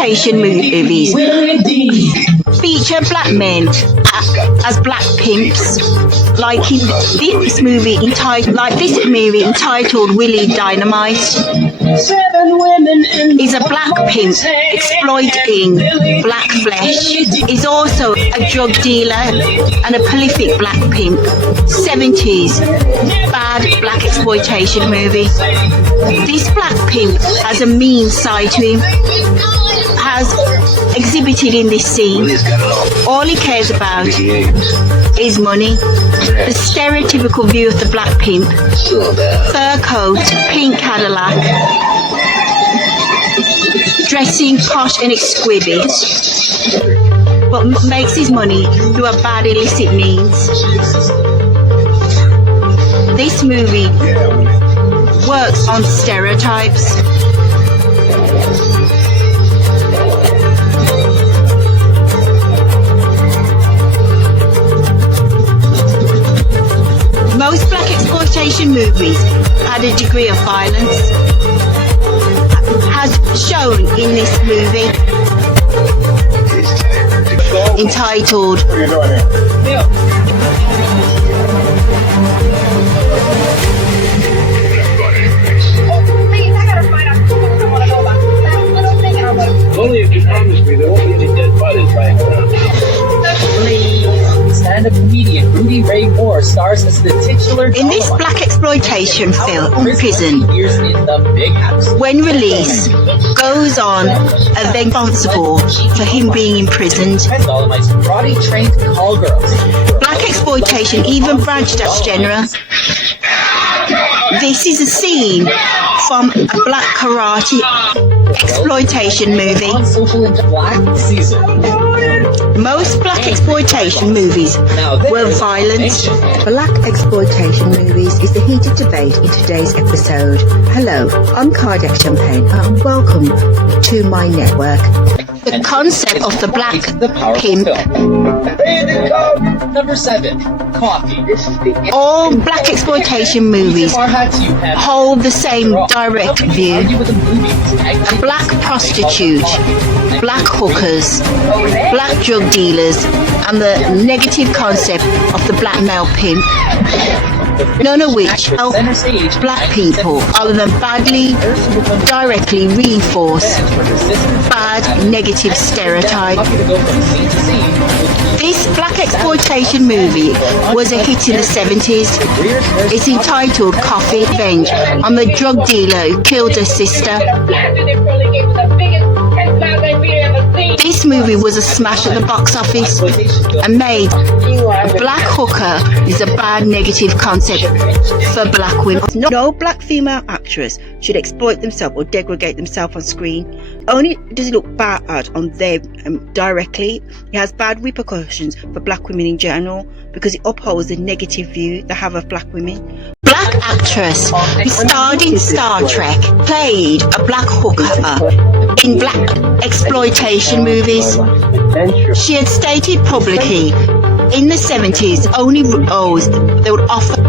exploitation movies feature black men as black pimps, like this movie entitled Willie Dynamite. Is a black pimp exploiting black flesh. Is also a drug dealer and a prolific black pimp. 70s bad black exploitation movie. This black pimp has a mean side to him, has exhibited in this scene. All he cares about is money. The stereotypical view of the black pimp: fur coat, pink Cadillac, dressing posh and exquisite, but makes his money through a bad illicit means. This movie works on stereotypes. Most black exploitation movies had a degree of violence, as shown in this movie entitled Only if you promise me there won't be any dead bodies lying around. Stand-up comedian Rudy Ray Moore stars as the titular. In this black exploitation film, Prison, years in the big house. when released, goes on responsible for him being imprisoned. Dolomite's karate-trained call girls. Black exploitation even branched out genre. This is a scene from a black karate exploitation movie. On social and black season. Most black exploitation movies were violent. Black exploitation movies is the heated debate in today's episode. Hello, I'm Cardiac Champagne and welcome to my network. The concept of the black pimp. Number 7. Coffee. All black exploitation movies hold the same direct view. A black prostitute, black hookers, black drug dealers, and the negative concept of the black male pimp, none of which help black people other than badly, directly reinforce bad negative stereotype. This black exploitation movie was a hit in the 70s. It's entitled Coffee Revenge on the drug dealer who killed her sister. This movie was a smash at the box office and made a black hooker is a bad negative concept for black women. No black female actress should exploit themselves or degrade themselves on screen. Only does it look bad on them directly, it has bad repercussions for black women in general because it upholds the negative view they have of black women. Black actress who starred in Star Trek played a black hooker in black exploitation movies. She had stated publicly in the 70s only roles they would offer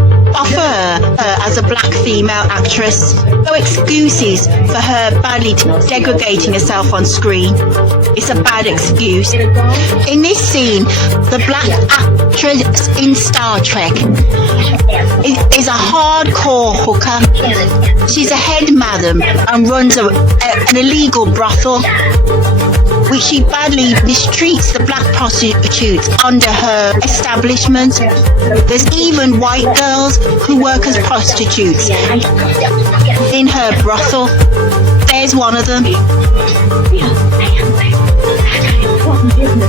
her as a black female actress. No excuses for her badly degrading herself on screen. It's a bad excuse. In this scene, the black actress in Star Trek is a hardcore hooker. She's a head madam and runs an illegal brothel, which she badly mistreats the black prostitutes under her establishment. There's even white girls who work as prostitutes in her brothel. There's one of them.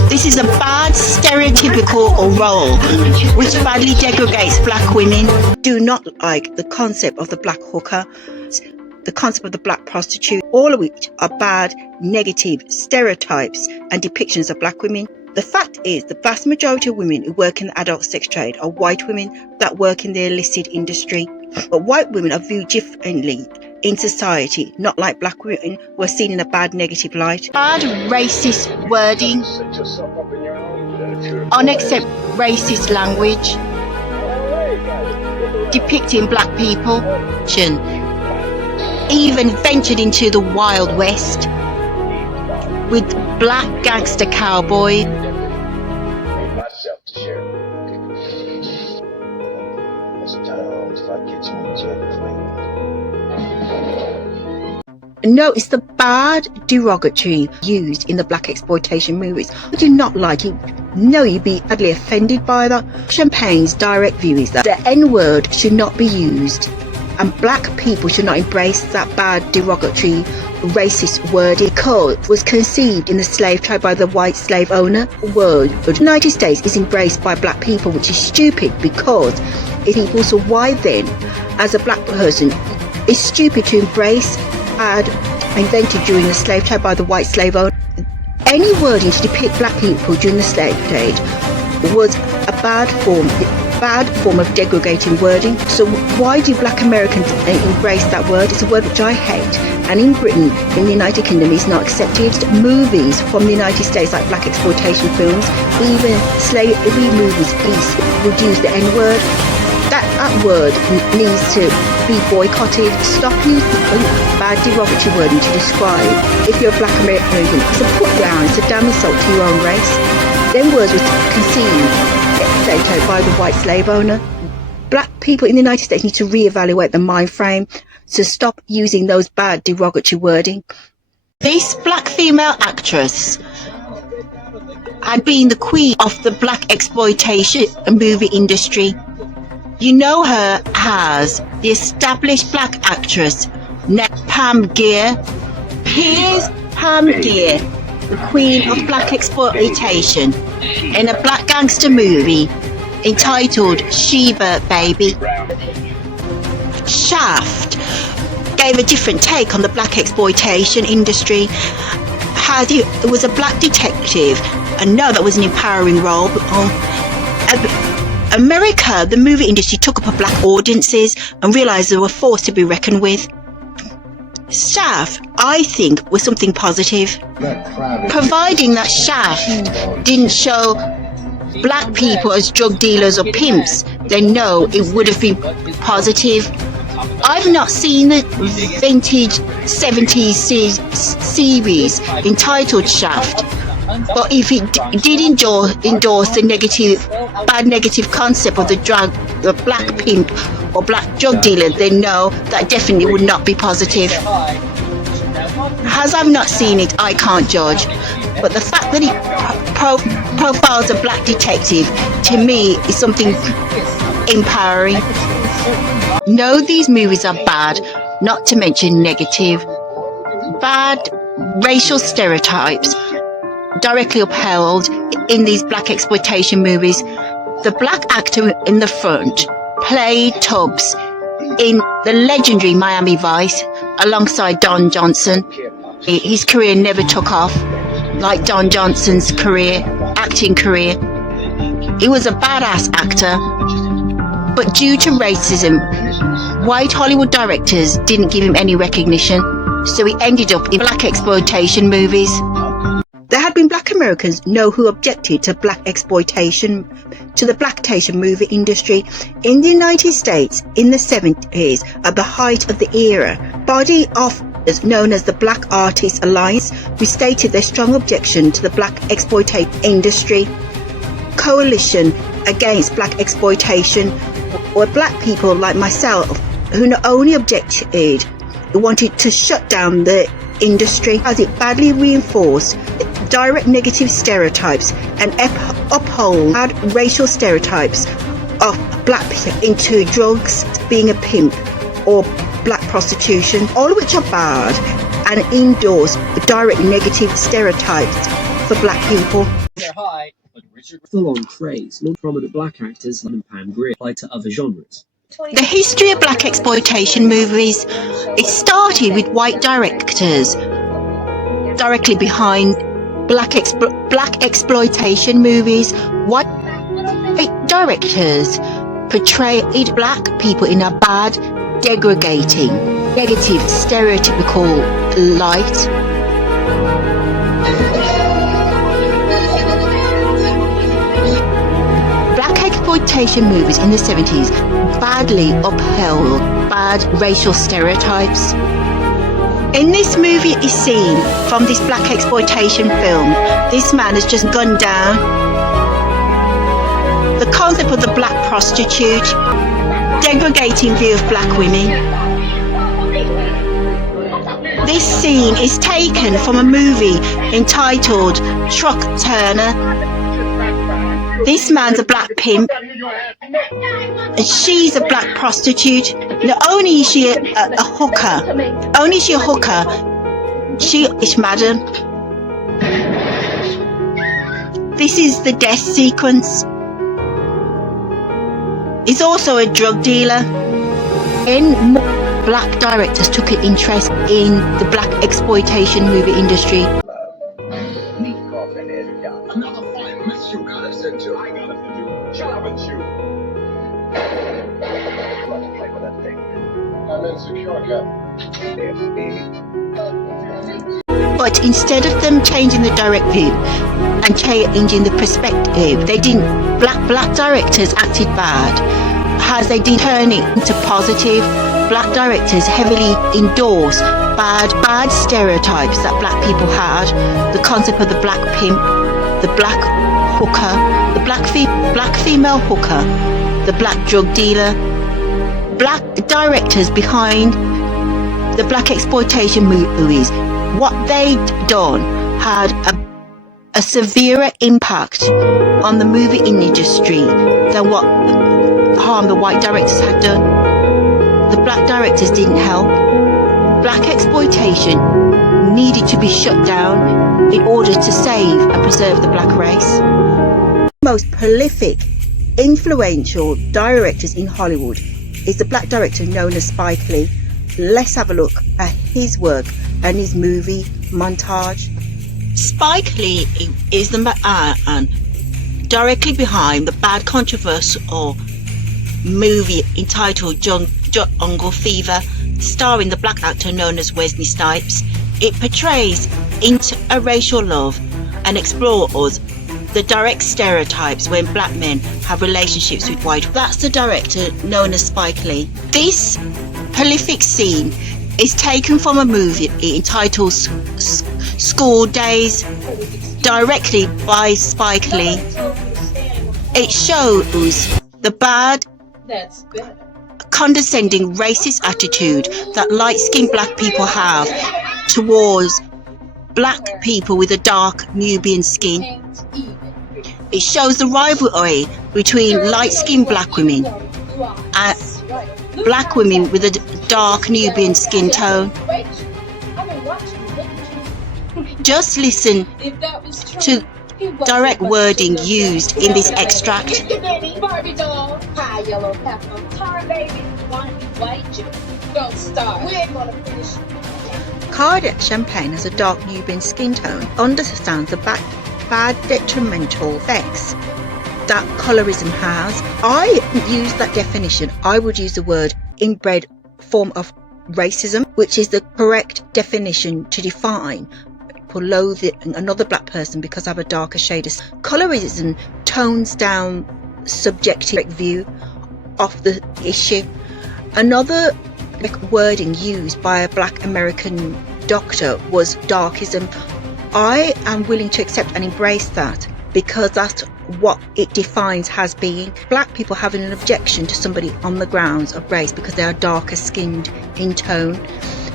This is a bad stereotypical role which badly degrades black women. Do not like the concept of the black hooker, the concept of the black prostitute, all of which are bad, negative stereotypes and depictions of black women. The fact is, the vast majority of women who work in the adult sex trade are white women that work in the illicit industry. But white women are viewed differently in society, not like black women who are seen in a bad, negative light. Bad racist wording, unacceptable racist language, depicting black people, even ventured into the Wild West. with black gangster cowboy. Myself to share. Sometimes if I get you in jail clean. No, it's the bad derogatory used in the black exploitation movies. I do not like it. No, you'd be badly offended by that. Champagne's direct view is that the N-word should not be used, and black people should not embrace that bad derogatory racist word because it was conceived in the slave trade by the white slave owner. Word the United States is embraced by black people, which is stupid because it equals. So why then, as a black person, it's stupid to embrace bad invented during the slave trade by the white slave owner. Any wording to depict black people during the slave trade was a bad form of degrading wording. So why do black Americans embrace that word? It's a word which I hate, and in Britain, in the United Kingdom, it's not accepted. Movies from the United States, like black exploitation films, even slavery movies, would use the N-word. That word needs to be boycotted. Stop using bad derogatory wording to describe if you're a black American. It's a put down, it's a damn insult to your own race. Then words were conceived by the white slave owner. Black people in the United States need to reevaluate the mind frame to stop using those bad derogatory wording. This black female actress had been the queen of the black exploitation movie industry. You know her as the established black actress Pam Grier. Here's Pam Grier, the queen of black exploitation, in a black gangster movie entitled Sheba Baby. Shaft gave a different take on the black exploitation industry. It was a black detective, and no, that was an empowering role. America, the movie industry, took up black audiences and realised they were forced to be reckoned with. Shaft, I think, was something positive, providing that Shaft didn't show black people as drug dealers or pimps. Then no, it would have been positive. I've not seen the vintage 70s series entitled Shaft, but if it did endorse the bad negative concept of the black pimp or black drug dealer, then no, that definitely would not be positive. As I've not seen it, I can't judge. But the fact that it profiles a black detective, to me, is something empowering. No, these movies are bad, not to mention negative. Bad racial stereotypes directly upheld in these black exploitation movies. The black actor in the front played Tubbs in the legendary Miami Vice alongside Don Johnson. His career never took off like Don Johnson's acting career. He was a badass actor, but due to racism, white Hollywood directors didn't give him any recognition, so he ended up in black exploitation movies. There had been black Americans who objected to black exploitation, to the blaxploitation movie industry in the United States in the 70s, at the height of the era. Body of known as the Black Artists Alliance, who stated their strong objection to the black exploitation industry. Coalition Against Black Exploitation, or black people like myself who not only objected, who wanted to shut down the industry as it badly reinforced direct negative stereotypes and uphold racial stereotypes of black people into drugs, being a pimp, or black prostitution, all of which are bad, and endorse direct negative stereotypes for black people. They're high, but Richard full-on craze, not prominent black actors like Pam Grier applied to other genres. The history of black exploitation movies, it started with white directors directly behind black exploitation movies. White directors portrayed black people in a bad, degrading, negative, stereotypical light. Black exploitation movies in the 70s badly upheld bad racial stereotypes. In this movie is seen from this black exploitation film, this man has just gunned down. The concept of the black prostitute, degrading view of black women. This scene is taken from a movie entitled Truck Turner. This man's a black pimp and she's a black prostitute. Not only is she a hooker, she is madam. This is the death sequence. He's also a drug dealer. In black directors took an interest in the black exploitation movie industry. Another fine mess you got us into. I got us into. Shut up and shoot. Let's play with that thing. I'm insecure, Captain. But instead of them changing the directive and changing the perspective, they didn't. Black directors acted bad, as they didn't turn it into positive. Black directors heavily endorsed bad stereotypes that black people had. The concept of the black pimp, the black hooker, the black female hooker, the black drug dealer. Black directors behind the black exploitation movies, what they'd done had a severer impact on the movie industry than what harm the white directors had done. The black directors didn't help. Black exploitation needed to be shut down in order to save and preserve the black race. The most prolific, influential directors in Hollywood is the black director known as Spike Lee. Let's have a look at his work and his movie montage. Spike Lee is the man directly behind the bad controversial movie entitled Jungle Fever, starring the black actor known as Wesley Snipes. It portrays interracial love and explores the direct stereotypes when black men have relationships with white. That's the director known as Spike Lee. This prolific scene is taken from a movie entitled School Days, directly by Spike Lee. It shows the bad, condescending, racist attitude that light-skinned black people have towards black people with a dark Nubian skin. It shows the rivalry between light-skinned black women and black women with a dark Nubian skin tone. Just listen to direct wording used in this extract. Cardiac Champagne has a dark Nubian skin tone, understands the bad detrimental effects that colorism has. I use that definition. I would use the word inbred form of racism, which is the correct definition to define loathing another black person because I have a darker shade of skin. Colorism tones down subjective view of the issue. Another wording used by a black American doctor was darkism. I am willing to accept and embrace that because that's what it defines as being. Black people having an objection to somebody on the grounds of race because they are darker skinned in tone.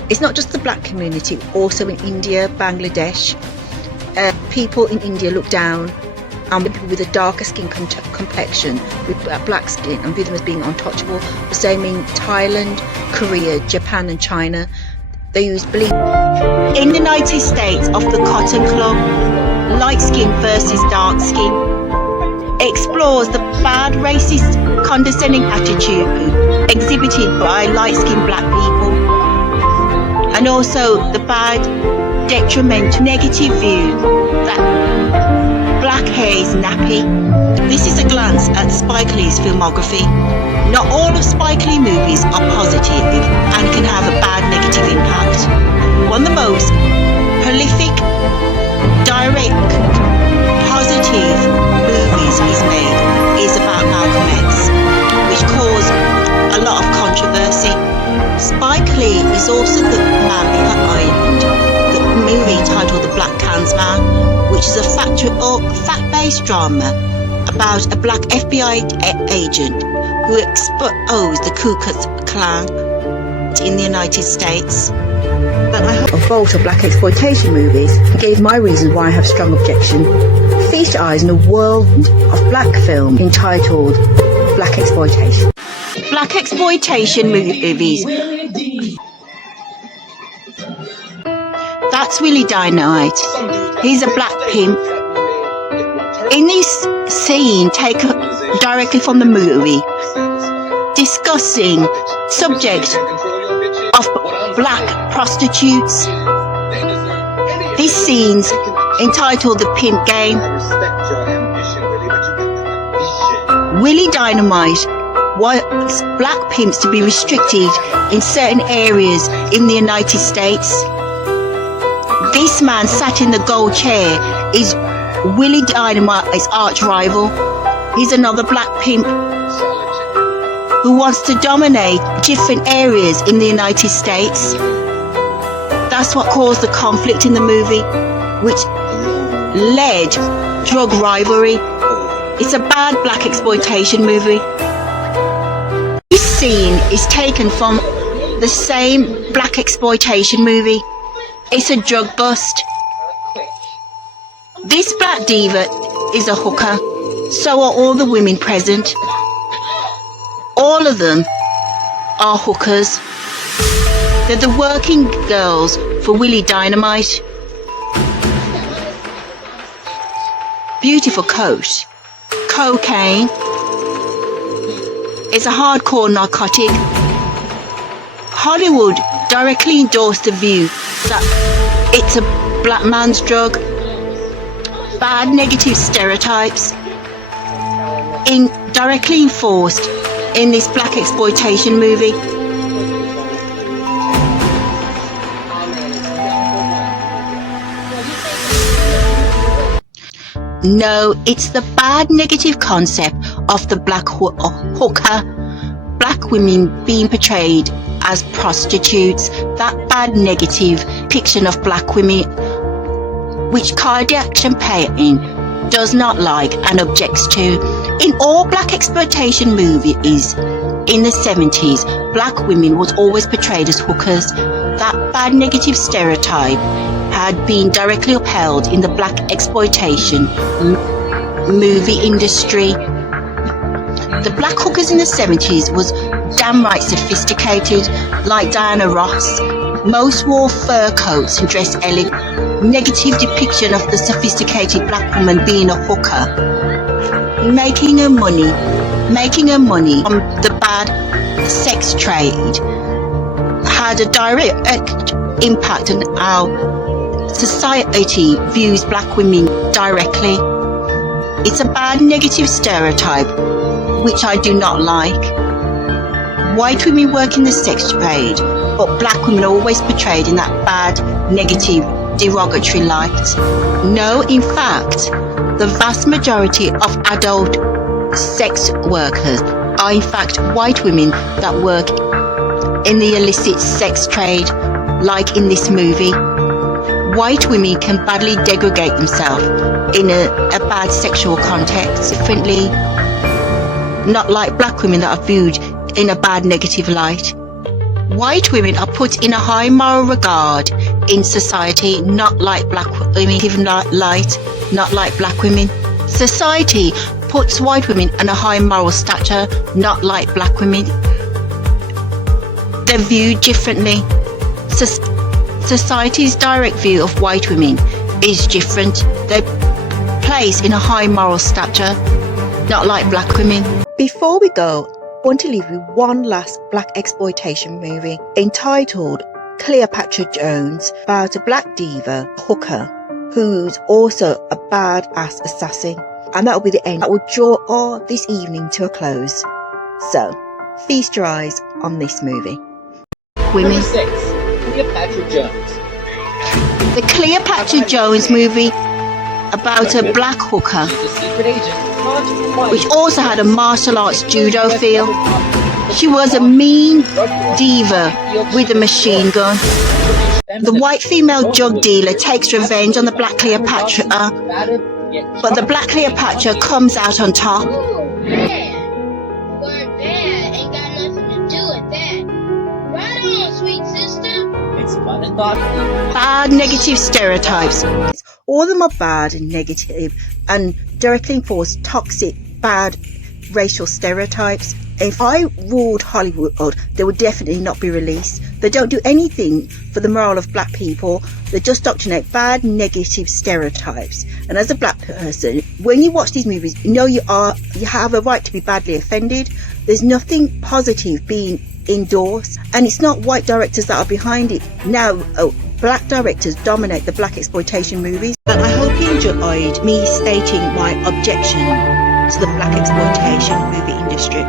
It's not just the black community, also in India, Bangladesh. People in India look down on people with a darker skin complexion, with black skin, and view them as being untouchable. The same in Thailand, Korea, Japan and China. They use belief. In the United States of the Cotton Club, light skin versus dark skin explores the bad racist condescending attitude exhibited by light-skinned black people, and also the bad detrimental negative view that black hair is nappy. This is a glance at Spike Lee's filmography. Not all of Spike Lee movies are positive and can have a bad negative impact. One of the most prolific, direct, positive movies he's made is about Malcolm X, which caused a lot of controversy. Spike Lee is also the man behind Klansman, which is a fact-based drama about a black FBI agent who exposed the Ku Klux Klan in the United States. But I have a vault of black exploitation movies. Gave my reasons why I have strong objection. Feast your eyes in a world of black film entitled Black Exploitation. Black exploitation movies. That's Willie Dynamite. He's a black pimp. In this scene taken directly from the movie, discussing subject of black prostitutes. This scene's entitled The Pimp Game. Willie Dynamite wants black pimps to be restricted in certain areas in the United States. This man sat in the gold chair is Willie Dynamite's arch rival. He's another black pimp who wants to dominate different areas in the United States. That's what caused the conflict in the movie, which led drug rivalry. It's a bad black exploitation movie. This scene is taken from the same black exploitation movie. It's a drug bust. This black diva is a hooker. So are all the women present. All of them are hookers. They're the working girls for Willie Dynamite. Beautiful coat. Cocaine is a hardcore narcotic. Hollywood directly endorsed the view that it's a black man's drug. Bad negative stereotypes directly enforced in this black exploitation movie. No, it's the bad negative concept of the black hooker, black women being portrayed as prostitutes, that bad negative depiction of black women, which cardiac champagne does not like and objects to. In all black exploitation movies in the 70s, black women was always portrayed as hookers. That bad negative stereotype had been directly upheld in the black exploitation movie industry. The black hookers in the 70s was damn right sophisticated, like Diana Ross. Most wore fur coats and dressed elegant. Negative depiction of the sophisticated black woman being a hooker, making her money from the bad sex trade, had a direct impact on how society views black women directly. It's a bad negative stereotype which I do not like. White women work in the sex trade, but black women are always portrayed in that bad, negative, derogatory light. No, in fact, the vast majority of adult sex workers are in fact white women that work in the illicit sex trade, like in this movie. White women can badly degrade themselves in a bad sexual context, differently, not like black women that are viewed in a bad negative light. White women are put in a high moral regard in society, not like black women, given light, not like black women. Society puts white women in a high moral stature, not like black women. They're viewed differently. Society's direct view of white women is different. They're placed in a high moral stature, not like black women. Before we go, I want to leave you one last black exploitation movie entitled Cleopatra Jones, about a black diva hooker who's also a badass assassin. And that will be the end. That will draw all this evening to a close. So, feast your eyes on this movie. Women. 6. Cleopatra Jones. The Cleopatra Jones movie about a black hooker, The secret agent caught which also had a martial arts judo feel. She was a mean diva with a machine gun. The white female drug dealer takes revenge on the black Cleopatra, but the black Cleopatra comes out on top. Ooh, bad. Word bad ain't got nothing to do with that. Right on, sweet sister. Bad negative stereotypes. All of them are bad and negative and directly enforce toxic, bad racial stereotypes. If I ruled Hollywood, they would definitely not be released. They don't do anything for the morale of black people. They just indoctrinate bad, negative stereotypes. And as a black person, when you watch these movies, you know you have a right to be badly offended. There's nothing positive being endorsed, and it's not white directors that are behind it. Now, black directors dominate the black exploitation movies. But I hope you enjoyed me stating my objection to the black exploitation movie industry.